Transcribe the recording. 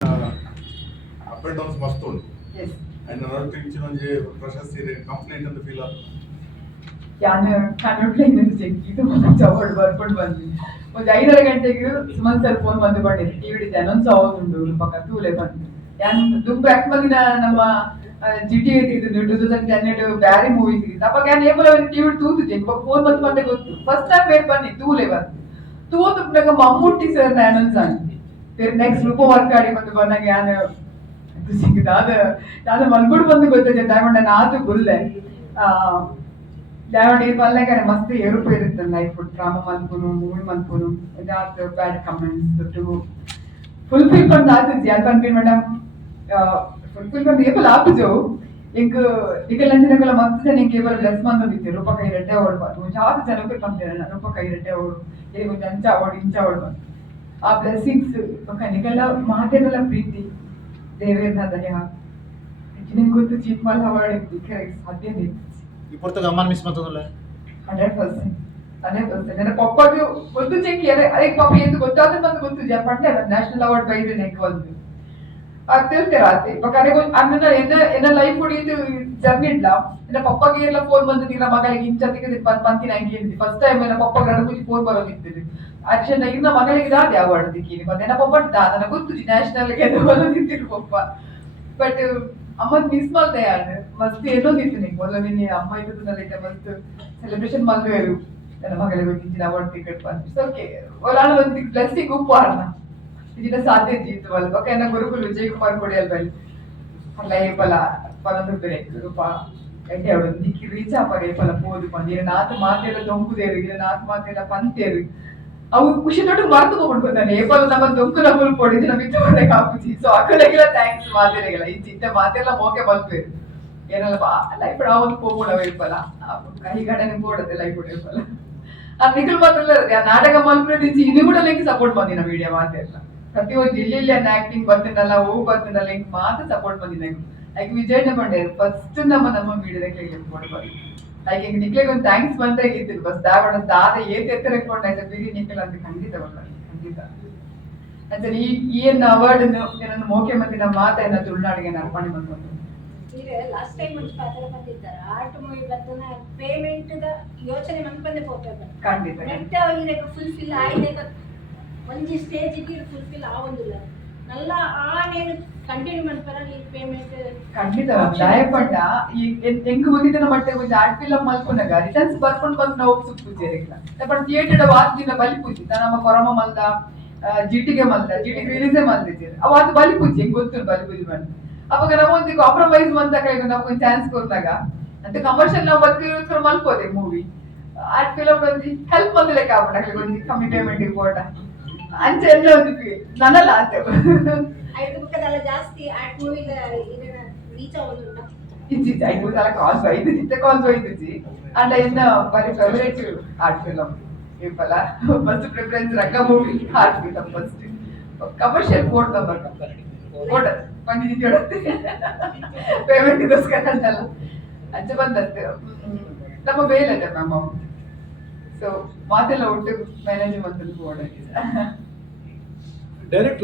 Up and downs ಮಸ್ತ್ ಉಂಟು. Yes. And ನರಟಿಂಚಿನ ಒಂಜಿ ಪ್ರಶಸ್ತಿ ಕಂಪ್ಲೇಂಟ್ ಅಂತ ಫೀಲ್ ಯಾನ್ ಕನ್ನಡ ಇಂದು ಚೆಕ್ಕಿದ್ದು ಚವಡ್ ಬರ್ಕೊಂಡು ಬಂದ್ವಿ ಒಂದು 5:30 ಗಂಟೆಗೆ ಸುಮನ್ ಸರ್ ಫೋನ್ ಬಂದು ಬಂದಿದೆ ಟಿವಿ ಅನೌನ್ಸ್ ಆಗುಂಡು ಪಕ್ಕ ತೂಲೆ ಬಂದು ಯಾನ್ ದುಂಬು ಬ್ಯಾಕ್ ಬಂದಿನ ನಮ್ಮ ಜಿಟಿ ತೆಗೆದು 2010 ಬ್ಯಾರಿ ಮೂವಿ ತೆಗೆದು ಅಪ್ಪ ಯಾನ್ ಏಪಲ ಟಿವಿ ತೂತುಜೆ ಫೋನ್ ಬಂದು ಬಂದೆ ಗೊತ್ತು ಫಸ್ಟ್ ಟೈಮ್ ಬೇರೆ ಬನ್ನಿ ತೂಲೆ ಬಂದು ತೂತು ಮಮ್ಮೂಟಿ ಸರ್ ಅನೌನ್ಸ್ ಆಗಿ फिर नेक्स्ट रूप वर्क आड़ी ಬಂದು ಬಂದಾಗ ಯಾನ್ ಸಿಕ್ಕಿದ ಅದು ಮಲ್ಗುಡ್ ಬಂದು ಗೊತ್ತಿದೆ ಡೈಮಂಡ್ ನಾದು ಗುಲ್ಲೆ ಡೈಮಂಡ್ ಈ ಪಲ್ಲೆಗಾರೆ ಮಸ್ತ್ ಏರುಪೇರು ಇರುತ್ತೆ ಲೈಫ್ ಡ್ರಾಮಾ ಮಲ್ಪುನು ಮೂವಿ ಮಲ್ಪುನು ಇದಾದ ಬ್ಯಾಡ್ ಕಮೆಂಟ್ಸ್ ಟು ಫುಲ್ಫಿಲ್ಮೆಂಟ್ ಆತುಜಿ ಅದು ಪನ್ಪಿ ಮೇಡಮ್ ಫುಲ್ಫಿಲ್ಮೆಂಟ್ ಏಪಲ್ ಆಪುಜು ಇಂಕ್ ಇಕಲಂಜನಗಳ ಮಸ್ತ್ ಜನ ಕೇವಲ ಬ್ಲೆಸ್ ಮಂದಿತ್ತು ರೂಪ ಕೈ ರೆಡ್ಡೆ ಓಡ್ಬಾರ್ದು ಜಾಸ್ತಿ ಜನಕ್ಕೆ ಬಂದಿರಲ್ಲ ರೂಪ ಕೈ ರೆಡ್ಡೆ ಓಡು ಈಗ ಒಂದು ಅಂಚ ಓಡು ಇಂಚ ಓಡ್ಬಾರ್ದು ಆ ಬ್ಲೆಸ್ಸಿಂಗ್ಸ್ ಕನಿಗೆಲ್ಲ ಮಾತೆಲ್ಲ ಪ್ರೀತಿ ದೇವೇಂದ್ರ ದಯ ನಿಂಗೆ ಗೊತ್ತು ಚೀಪ್ ಮಾಲ್ ಅವಾರ್ಡ್ ಇತ್ತು ಸಾಧ್ಯನೇ ఇప్పుడు అమ్మని మిస్ అవుతుందిలే 100%. ನನ್ನ ಪಪ್ಪಗೆ ಗೊತ್ತು ಚೆಕ್ ಅದೇ ಪಾಪ ಎಂದು ಗೊತ್ತಾದ್ರೆ ಬಂದು ಗೊತ್ತು ಜಪಂಡೆ ನ್ಯಾಷನಲ್ ಅವಾರ್ಡ್ ಬೈದ್ರೆ ನೆಕ್ ಒಂದು ಅದು ತಿಳ್ತಿರಾತೆ ಬೇಕಾದ್ರೆ ಎನ್ನ ಲೈಫ್ ಹೊಡಿದು ಜರ್ನಿ ಇಲ್ಲ ನನ್ನ ಪಪ್ಪಗೆ ಎಲ್ಲ ಫೋನ್ ಬಂದಿದ್ದೀರ ಮಗಳಿಗೆ ಇಂಚತ್ತಿಗೆ ಪಂತಿನ ಹಂಗೆ ಫಸ್ಟ್ ಟೈಮ್ ನನ್ನ ಪಪ್ಪ ಗಡಗುಜಿ ಫೋನ್ ಬರೋದಿತ್ತು ಅಕ್ಷಣ ಇನ್ನ ಮಗಳಿಗೆ ದಾದೆ ಅವಾರ್ಡ್ ದಿಕ್ಕಿ ಮತ್ತೆ ನನ್ನ ಪಪ್ಪ ನನಗೆ ಗೊತ್ತು ನ್ಯಾಷನಲ್ ಗೆ ಬರೋದಿತ್ತಿರು ಪಪ್ಪ ಬಟ್ ಅಮ್ಮನ್ ಮಿಸ್ ಮಾಡ್ದೆ ಯಾರು ಮಸ್ತ್ ಏನೊಂದಿತ್ತು ನಿಂಗೆ ಮೊದಲು ನಿನ್ನೆ ಅಮ್ಮ ಇದ್ದದಲ್ಲಿದ್ದ ಮಸ್ತ್ ಸೆಲೆಬ್ರೇಷನ್ ಮಲ್ವೇರು ನನ್ನ ಮಗಳಿಗೆ ಗೊತ್ತಿನ ಅವಾರ್ಡ್ ಟಿಕೆಟ್ ಬಂತು ಓಕೆ ಒಲಾಳು ಒಂದು ಬ್ಲೆಸ್ಸಿಂಗ್ ಉಪ್ಪು ಅಣ್ಣ ಇದನ್ನ ಸಾಧ್ಯತೆ ಇತ್ತು ಅಲ್ವಾ ಯಾಕಂದ್ರೆ ಗುರುಕುಲ್ ವಿಜಯ್ ಕುಮಾರ್ ಕೊಡಿ ಅಲ್ವಾ ಅಲ್ಲ ಏಪಲ ಪನೊಂದು ಬೇರೆ ರೂಪ ಗಂಟೆ ಅವಳು ದಿಕ್ಕಿ ರೀಚ್ ಆಪಾಗ ಏಪಲ ಪೋದು ಬಂದು ಈಗ ನಾಲ್ಕು ಮಾತೆಲ್ಲ ದೊಂಕುದೇರು ಈಗ ನಾಲ್ಕು ಮಾತೆಲ್ಲ ಪಂತೇರು ಅವು ಖುಷಿ ದೊಡ್ಡ ಮರ್ತು ಹೋಗ್ಬಿಡ್ತಾನೆ ಏಪಲ್ ನಮ್ಮ ದೊಂಕು ನಮ್ಮಲ್ಲಿ ಕೊಡಿದ್ದು ನಮಗೆ ತಗೊಂಡೆ ಕಾಪುಚಿ ಸೊ ಅಕ್ಕಡೆಗೆಲ್ಲ ಥ್ಯಾಂಕ್ಸ್ ಮಾತೆರೆಗೆಲ್ಲ ಈ ಚಿಂತೆ ಮಾತೆಲ್ಲ ಮೋಕೆ ಬಂದ್ಬೇರು ಏನಲ್ಲ ಲೈಫ್ ಒಂದು ಹೋಗೋಣ ಏಪಲ ಕೈಗಡನೆ ಪೋಡತ್ತೆ ಲೈಫ್ ಏಪಲ ಆ ನಿಖಲ್ ಮಾತ್ರ ಆ ನಾಟಕ ಮಲ್ಪು ಇದು ಕೂಡ ಲಿಂಕ್ ಸಪೋರ್ಟ್ ಬಂದಿನ ಮೀಡಿಯಾ ಮಾತೆಲ್ಲ ಪ್ರತಿಯೊಂದು ಜಿಲ್ಲೆಯಲ್ಲಿ ಆಕ್ಟಿಂಗ್ ಬರ್ತಿನಲ್ಲ ಹೋಗಿ ಬರ್ತಿನಲ್ಲ ಲಿಂಕ್ ಮಾತ್ರ ಸಪೋರ್ಟ್ ಬಂದಿನ ಲೈಕ್ ವಿಜಯನ ಬಂಡೆ ಫಸ್ಟ್ ನಮ್ಮ ಮೀಡಿಯಾದಕ್ಕೆ ಕೊಡ್ಬಾರ್ದು ಲೈಕ್ ಈಗ ನಿಕ್ಲೆಗೆ ಒಂದು ಥ್ಯಾಂಕ್ಸ್ ಬಂದ್ರೆ ಇದ್ದಿಲ್ಲ ಬಸ್ ದಾವಣ ದಾದ ಏತ್ ಎತ್ತರಕೊಂಡಾಯ್ತು ಬಿರಿ ನಿಖಲ್ ಅಂತ ಖಂಡಿತ ಖಂಡಿತ ಅಂದ್ರೆ ಈ ಅವಾರ್ಡ್ ಏನನ್ನು ಮೋಕೆ ಮಂದಿನ ಮಾತನ್ನ ತುಳುನಾಡಿಗೆ ಅರ್ಪಣೆ ಬಂದ್ಕೊಂಡು ಲಾಸ್ಟ್ ಟೈಮ್ ಒಂದು ಪಾತ್ರ ಬಂದಿದ್ದಾರೆ ಆರ್ಟ್ ಮೂವಿ ಬರ್ತನ ಪೇಮೆಂಟ್ ದ ಯೋಚನೆ ಮಂಪಂದೆ ಪೋಪೆ ಖಂಡಿತ ನೆಟ್ಟ ಇರೆಗ ಫುಲ್ಫಿಲ್ ಆಯ್ದೆ ಒಂಜಿ ಸ್ಟೇಜ್ ಗೆ ಫುಲ್ಫಿಲ್ ಆವೊಂದಿಲ್ಲ ನಲ್ಲ ಆನೇನು ಕಂಟಿನ್ಯೂ ಮಾಡ್ತಾರ ಈ ಪೇಮೆಂಟ್ ಖಂಡಿತ ದಯಪಟ್ಟ ಈ ಎಂಕ್ ಮುಂದಿನ ಮಟ್ಟಿಗೆ ಒಂದು ಆರ್ಟ್ ಫಿಲಮ್ ಮಲ್ಕೊಂಡಾಗ ರಿಟರ್ನ್ಸ್ ಬರ್ಕೊಂಡು ಬಂದು ನಾವು ಸುತ್ತುಜೇರಿಲ್ಲ ಬಟ್ ಥಿಯೇಟರ್ ವಾದ್ದಿನ ಬಲಿ ಪೂಜಿ ನಮ್ಮ ಕೊರಮ ಮಲ್ದ ಜಿಟಿಗೆ ರಿಲೀಸೇ ಮಲ್ದಿದ್ದೀರಿ ಅವಾದ ಬಲಿ ಪೂಜಿ ಹೆಂಗ್ ಗೊತ್ತು ಬಲಿ ಪೂಜೆ ಮಾಡಿ ಅವಾಗ ನಾವೊಂದು ಕಾಂಪ್ರಮೈಸ್ ಬಂದಾಗ ನಮ್ಗೊಂದು ಚಾನ್ಸ್ ಕೊಟ್ಟಾಗ ಅಂತ ಕಮರ್ಷಿಯಲ್ ನಾವು ಬದುಕಿರೋಸ್ಕರ ಮಲ್ಕೋದೆ ಮೂವಿ ಆರ್ಟ್ ಫಿಲಮ್ ಬಂದು ಹೆಲ್ಪ್ ಬಂದಿಲ್ಲ ಕಾಪಾಡಕ್ಕೆ ಒಂದು ಕಮ್ಮಿ ಪೇಮೆಂಟ್ ಇರ್ಬೋಟ ಅಂಚೆ ಎಲ್ಲ ಒಂದು ಫೀಲ್ ನನ್ನಲ್ಲ ಅಂತೆ ಐದು ಬುಕ್ಕದಲ್ಲ ಜಾಸ್ತಿ ಆರ್ಟ್ ಮೂವಿ ಇದನ್ನ ರೀಚ್ ಆಗೋದಿಲ್ಲ ಇಜ್ಜಿಜ್ಜಿ ಐದು ಸಲ ಕಾಲ್ಸ್ ಐದು ಚಿತ್ತ ಕಾಲ್ಸ್ ಒಯ್ದಿಜ್ಜಿ ಅಂಡ ಇನ್ನ ಬರೀ ಫೇವರೇಟ್ ಆರ್ಟ್ ಫಿಲಮ್ ಇಪ್ಪಲ್ಲ first preference Ranga movie art film first commercial code number code ಬಂದಿದ್ದು ಹೇಳುತ್ತೆ ಪೇಮೆಂಟ್ ಗೋಸ್ಕರ ಅಂತಲ್ಲ ಅಂಚೆ ಬಂದತ್ತೆ ನಮ್ಮ ಬೇಲದೆ ಮ್ಯಾಮ್ ಸೊ ಮಾತೆಲ್ಲ ಒಟ್ಟು ಮ್ಯಾನೇಜ್ ಮಾಡ್ತಾರೆ ಕೋಡ್ ಡೈರೆಕ್ಟ್